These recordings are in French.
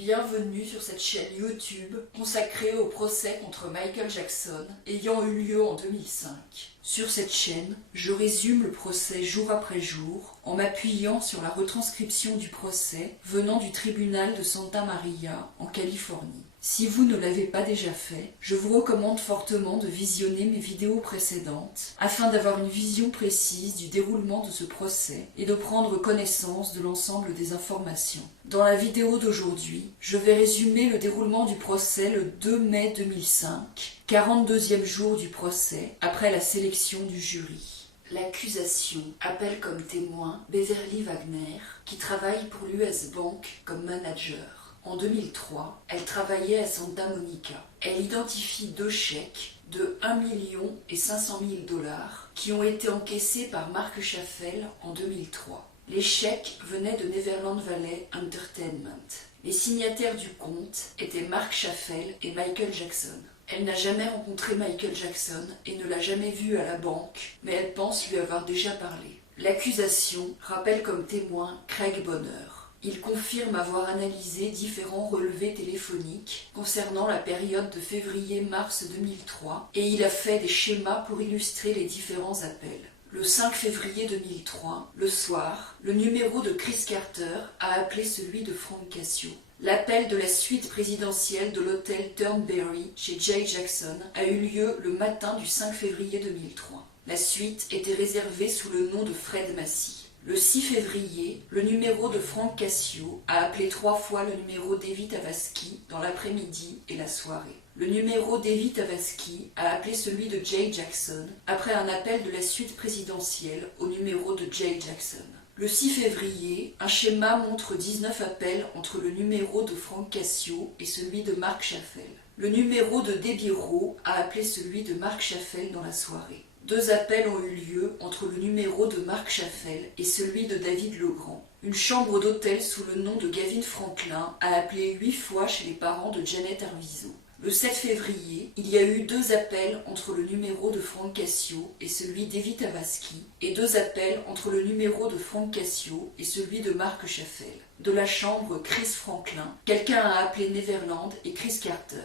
Bienvenue sur cette chaîne YouTube consacrée au procès contre Michael Jackson ayant eu lieu en 2005. Sur cette chaîne, je résume le procès jour après jour en m'appuyant sur la retranscription du procès venant du tribunal de Santa Maria en Californie. Si vous ne l'avez pas déjà fait, je vous recommande fortement de visionner mes vidéos précédentes afin d'avoir une vision précise du déroulement de ce procès et de prendre connaissance de l'ensemble des informations. Dans la vidéo d'aujourd'hui, je vais résumer le déroulement du procès le 2 mai 2005, 42e jour du procès après la sélection du jury. L'accusation appelle comme témoin Beverly Wagner, qui travaille pour l'US Bank comme manager. En 2003, elle travaillait à Santa Monica. Elle identifie deux chèques de 1 500 000 $ qui ont été encaissés par Mark Schaffel en 2003. Les chèques venaient de Neverland Valley Entertainment. Les signataires du compte étaient Mark Schaffel et Michael Jackson. Elle n'a jamais rencontré Michael Jackson et ne l'a jamais vu à la banque, mais elle pense lui avoir déjà parlé. L'accusation rappelle comme témoin Craig Bonner. Il confirme avoir analysé différents relevés téléphoniques concernant la période de février-mars 2003 et il a fait des schémas pour illustrer les différents appels. Le 5 février 2003, le soir, le numéro de Chris Carter a appelé celui de Frank Cassio. L'appel de la suite présidentielle de l'hôtel Turnberry chez Jay Jackson a eu lieu le matin du 5 février 2003. La suite était réservée sous le nom de Fred Massey. Le 6 février, le numéro de Frank Cassio a appelé 3 fois le numéro d'Evie Tavaski dans l'après-midi et la soirée. Le numéro d'Evie Tavaski a appelé celui de Jay Jackson après un appel de la suite présidentielle au numéro de Jay Jackson. Le 6 février, un schéma montre 19 appels entre le numéro de Frank Cassio et celui de Mark Schaffel. Le numéro de Debbie Rowe a appelé celui de Mark Schaffel dans la soirée. 2 appels ont eu lieu entre le numéro de Mark Schaffel et celui de David Legrand. Une chambre d'hôtel sous le nom de Gavin Franklin a appelé 8 fois chez les parents de Janet Arvizo. Le 7 février, il y a eu 2 appels entre le numéro de Frank Cassio et celui d'Evie Tavaski et 2 appels entre le numéro de Frank Cassio et celui de Mark Schaffel. De la chambre Chris Franklin, quelqu'un a appelé Neverland et Chris Carter.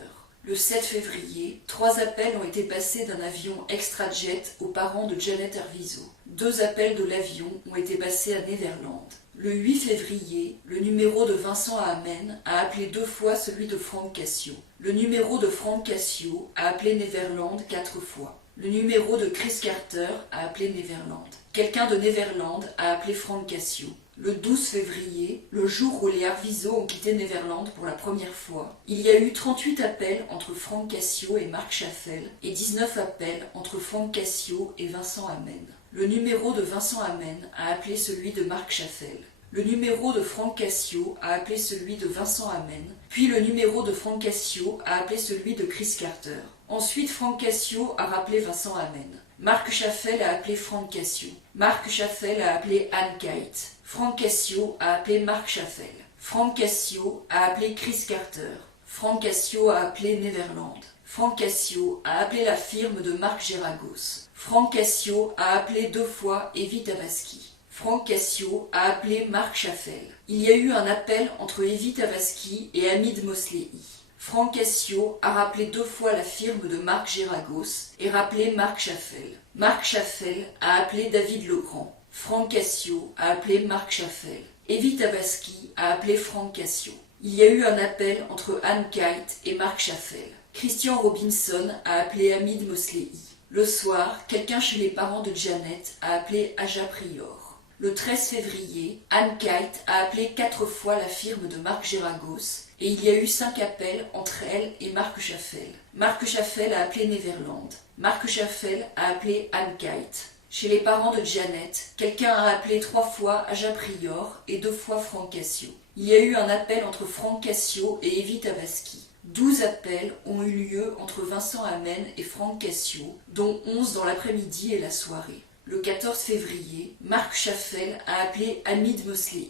Le 7 février, 3 appels ont été passés d'un avion extra-jet aux parents de Janet Arvizo. 2 appels de l'avion ont été passés à Neverland. Le 8 février, le numéro de Vincent Amen a appelé 2 fois celui de Frank Cassio. Le numéro de Frank Cassio a appelé Neverland 4 fois. Le numéro de Chris Carter a appelé Neverland. Quelqu'un de Neverland a appelé Frank Cassio. Le 12 février, le jour où les Arvizo ont quitté Neverland pour la première fois, il y a eu 38 appels entre Frank Cassio et Mark Schaffel et 19 appels entre Frank Cassio et Vincent Amen. Le numéro de Vincent Amen a appelé celui de Mark Schaffel. Le numéro de Frank Cassio a appelé celui de Vincent Amen, puis le numéro de Frank Cassio a appelé celui de Chris Carter. Ensuite, Frank Cassio a rappelé Vincent Amen. Mark Schaffel a appelé Frank Cassio. Mark Schaffel a appelé Anne Kite. Frank Cassio a appelé Mark Schaffel. Frank Cassio a appelé Chris Carter. Frank Cassio a appelé Neverland. Frank Cassio a appelé la firme de Mark Geragos. Frank Cassio a appelé 2 fois Evie Tavaski. Frank Cassio a appelé Mark Schaffel. Il y a eu un appel entre Evie Tavaski et Hamid Mosley. Frank Cassio a rappelé 2 fois la firme de Mark Geragos et rappelé Mark Schaffel. Mark Schaffel a appelé David Legrand. Frank Cassio a appelé Mark Schaffel. Evie Tavaski a appelé Frank Cassio. Il y a eu un appel entre Anne Kite et Mark Schaffel. Christian Robinson a appelé Hamid Mosley. Le soir, quelqu'un chez les parents de Janet a appelé Aja Prior. Le 13 février, Anne Kite a appelé 4 fois la firme de Mark Geragos et il y a eu 5 appels entre elle et Mark Schaffel. Mark Schaffel a appelé Neverland. Mark Schaffel a appelé Anne Kite. Chez les parents de Janet, quelqu'un a appelé 3 fois Aja Prior et 2 fois Frank Cassio. Il y a eu un appel entre Frank Cassio et Evie Tavaski. 12 appels ont eu lieu entre Vincent Amen et Frank Cassio, dont 11 dans l'après-midi et la soirée. Le 14 février, Mark Schaffel a appelé Hamid Mosley.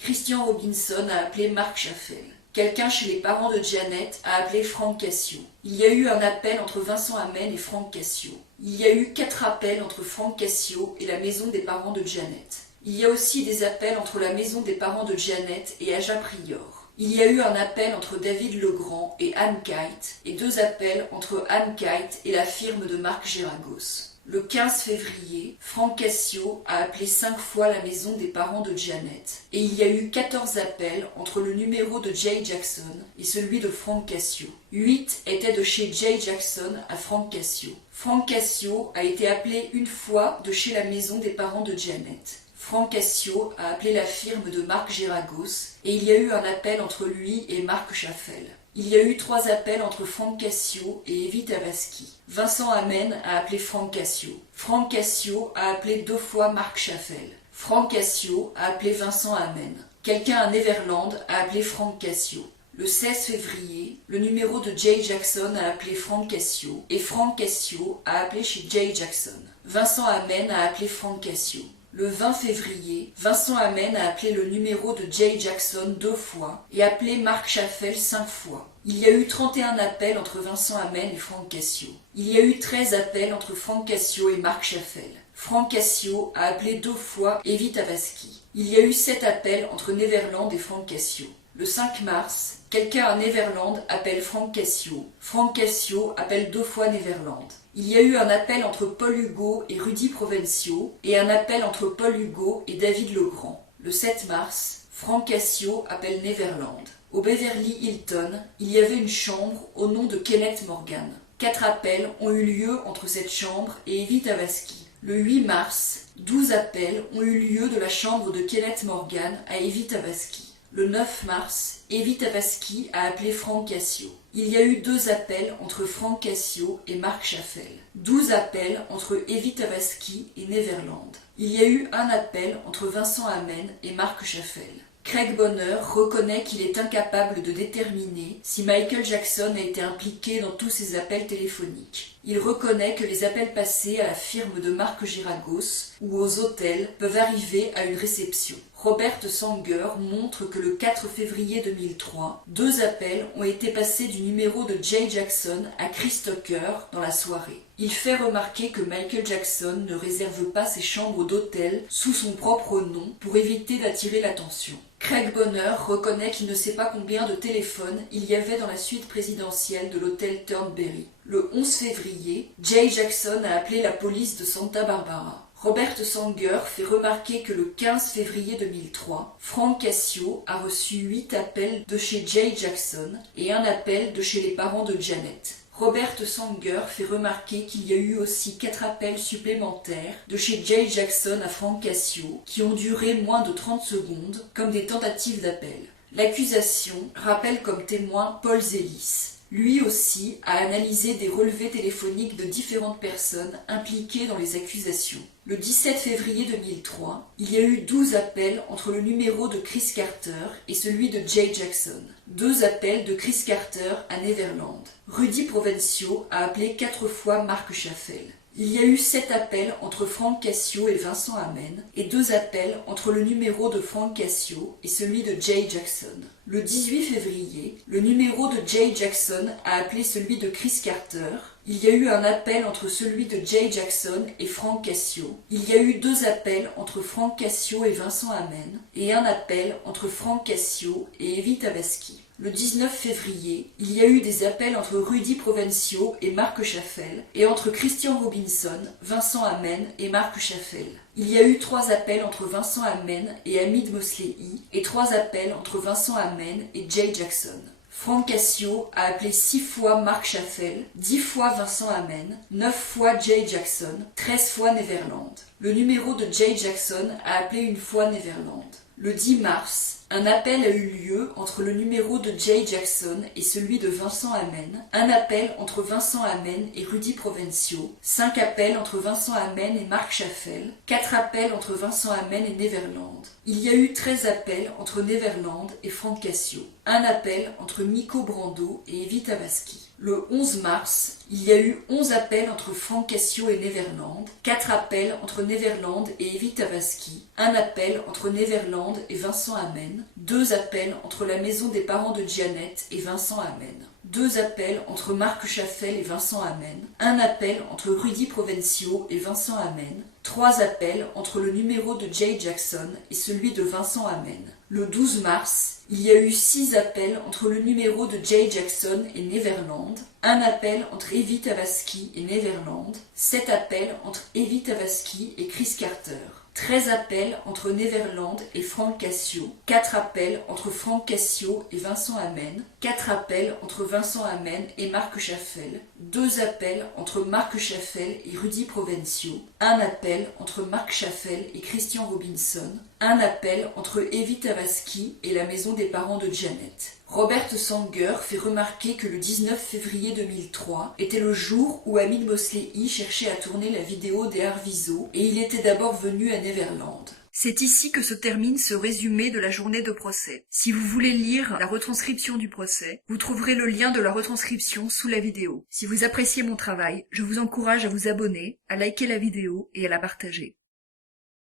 Christian Robinson a appelé Mark Schaffel. Quelqu'un chez les parents de Janet a appelé Frank Cassio. Il y a eu un appel entre Vincent Amen et Frank Cassio. Il y a eu 4 appels entre Frank Cassio et la maison des parents de Janet. Il y a aussi des appels entre la maison des parents de Janet et Aja Prior. Il y a eu un appel entre David Legrand et Anne Kite et 2 appels entre Anne Kite et la firme de Marc Geragos. Le 15 février, Frank Cassio a appelé 5 fois la maison des parents de Janet. Et il y a eu 14 appels entre le numéro de Jay Jackson et celui de Frank Cassio. 8 étaient de chez Jay Jackson à Frank Cassio. Frank Cassio a été appelé une fois de chez la maison des parents de Janet. Frank Cassio a appelé la firme de Marc Geragos et il y a eu un appel entre lui et Marc Chaffel. Il y a eu 3 appels entre Frank Cassio et Evie Tavaski. Vincent Amen a appelé Frank Cassio. Frank Cassio a appelé 2 fois Marc Chaffel. Frank Cassio a appelé Vincent Amen. Quelqu'un à Neverland a appelé Frank Cassio. Le 16 février, le numéro de Jay Jackson a appelé Frank Cassio et Frank Cassio a appelé chez Jay Jackson. Vincent Amen a appelé Frank Cassio. Le 20 février, Vincent Amen a appelé le numéro de Jay Jackson 2 fois et appelé Marc Chaffel 5 fois. Il y a eu 31 appels entre Vincent Amen et Frank Cassio. Il y a eu 13 appels entre Frank Cassio et Marc Chaffel. Frank Cassio a appelé 2 fois Evie Tavaski. Il y a eu 7 appels entre Neverland et Frank Cassio. Le 5 mars, quelqu'un à Neverland appelle Frank Cassio. Frank Cassio appelle 2 fois Neverland. Il y a eu un appel entre Paul Hugot et Rudy Provencio et un appel entre Paul Hugot et David Legrand. Le 7 mars, Frank Cassio appelle Neverland. Au Beverly Hilton, il y avait une chambre au nom de Kenneth Morgan. 4 appels ont eu lieu entre cette chambre et Evie Tavaski. Le 8 mars, 12 appels ont eu lieu de la chambre de Kenneth Morgan à Evie Tavaski. Le 9 mars, Evie Tavaski a appelé Frank Cassio. Il y a eu 2 appels entre Frank Cassio et Marc Chaffel. 12 appels entre Evie Tavaski et Neverland. Il y a eu un appel entre Vincent Amen et Marc Chaffel. Craig Bonner reconnaît qu'il est incapable de déterminer si Michael Jackson a été impliqué dans tous ces appels téléphoniques. Il reconnaît que les appels passés à la firme de Marc Geragos ou aux hôtels peuvent arriver à une réception. Robert Sanger montre que le 4 février 2003, 2 appels ont été passés du numéro de Jay Jackson à Chris Tucker dans la soirée. Il fait remarquer que Michael Jackson ne réserve pas ses chambres d'hôtel sous son propre nom pour éviter d'attirer l'attention. Craig Bonner reconnaît qu'il ne sait pas combien de téléphones il y avait dans la suite présidentielle de l'hôtel Turnberry. Le 11 février, Jay Jackson a appelé la police de Santa Barbara. Robert Sanger fait remarquer que le 15 février 2003, Frank Cassio a reçu 8 appels de chez Jay Jackson et un appel de chez les parents de Janet. Robert Sanger fait remarquer qu'il y a eu aussi 4 appels supplémentaires de chez Jay Jackson à Frank Cassio qui ont duré moins de 30 secondes comme des tentatives d'appel. L'accusation rappelle comme témoin Paul Zélis. Lui aussi a analysé des relevés téléphoniques de différentes personnes impliquées dans les accusations. Le 17 février 2003, il y a eu 12 appels entre le numéro de Chris Carter et celui de Jay Jackson. 2 appels de Chris Carter à Neverland. Rudy Provencio a appelé 4 fois Marc Chaffel. Il y a eu 7 appels entre Frank Cassio et Vincent Amen et 2 appels entre le numéro de Frank Cassio et celui de Jay Jackson. Le 18 février, le numéro de Jay Jackson a appelé celui de Chris Carter. Il y a eu un appel entre celui de Jay Jackson et Frank Cassio. Il y a eu 2 appels entre Frank Cassio et Vincent Amen et un appel entre Frank Cassio et Evie Tavaski. Le 19 février, il y a eu des appels entre Rudy Provencio et Marc Chaffel et entre Christian Robinson, Vincent Amen et Marc Chaffel. Il y a eu 3 appels entre Vincent Amen et Hamid Mosley et 3 appels entre Vincent Amen et Jay Jackson. Frank Cassio a appelé 6 fois Marc Chaffel, 10 fois Vincent Amen, 9 fois Jay Jackson, 13 fois Neverland. Le numéro de Jay Jackson a appelé une fois Neverland. Le 10 mars, un appel a eu lieu entre le numéro de Jay Jackson et celui de Vincent Amen, un appel entre Vincent Amen et Rudy Provencio, 5 appels entre Vincent Amen et Marc Chaffel, 4 appels entre Vincent Amen et Neverland. Il y a eu 13 appels entre Neverland et Frank Cassio, un appel entre Miko Brando et Evie Tavaski. Le 11 mars, il y a eu 11 appels entre Frank Cassio et Neverland, 4 appels entre Neverland et Evie Tavaski, un appel entre Neverland et Vincent Amen, Amen. 2 appels entre la maison des parents de Janet et Vincent Amen. 2 appels entre Marc Chaffel et Vincent Amen. 1 appel entre Rudy Provencio et Vincent Amen. 3 appels entre le numéro de Jay Jackson et celui de Vincent Amen. Le 12 mars, il y a eu 6 appels entre le numéro de Jay Jackson et Neverland, 1 appel entre Evie Tavaski et Neverland, 7 appels entre Evie Tavaski et Chris Carter, 13 appels entre Neverland et Frank Cassio, 4 appels entre Frank Cassio et Vincent Amen, 4 appels entre Vincent Amen et Marc Chaffel, 2 appels entre Marc Chaffel et Rudy Provencio, 1 appel entre Marc Chaffel et Christian Robinson, 1 appel entre Evie Tavaski et la maison des parents de Janet. Robert Sanger fait remarquer que le 19 février 2003 était le jour où Hamid Mosley cherchait à tourner la vidéo des Arvizo et il était d'abord venu à Neverland. C'est ici que se termine ce résumé de la journée de procès. Si vous voulez lire la retranscription du procès, vous trouverez le lien de la retranscription sous la vidéo. Si vous appréciez mon travail, je vous encourage à vous abonner, à liker la vidéo et à la partager.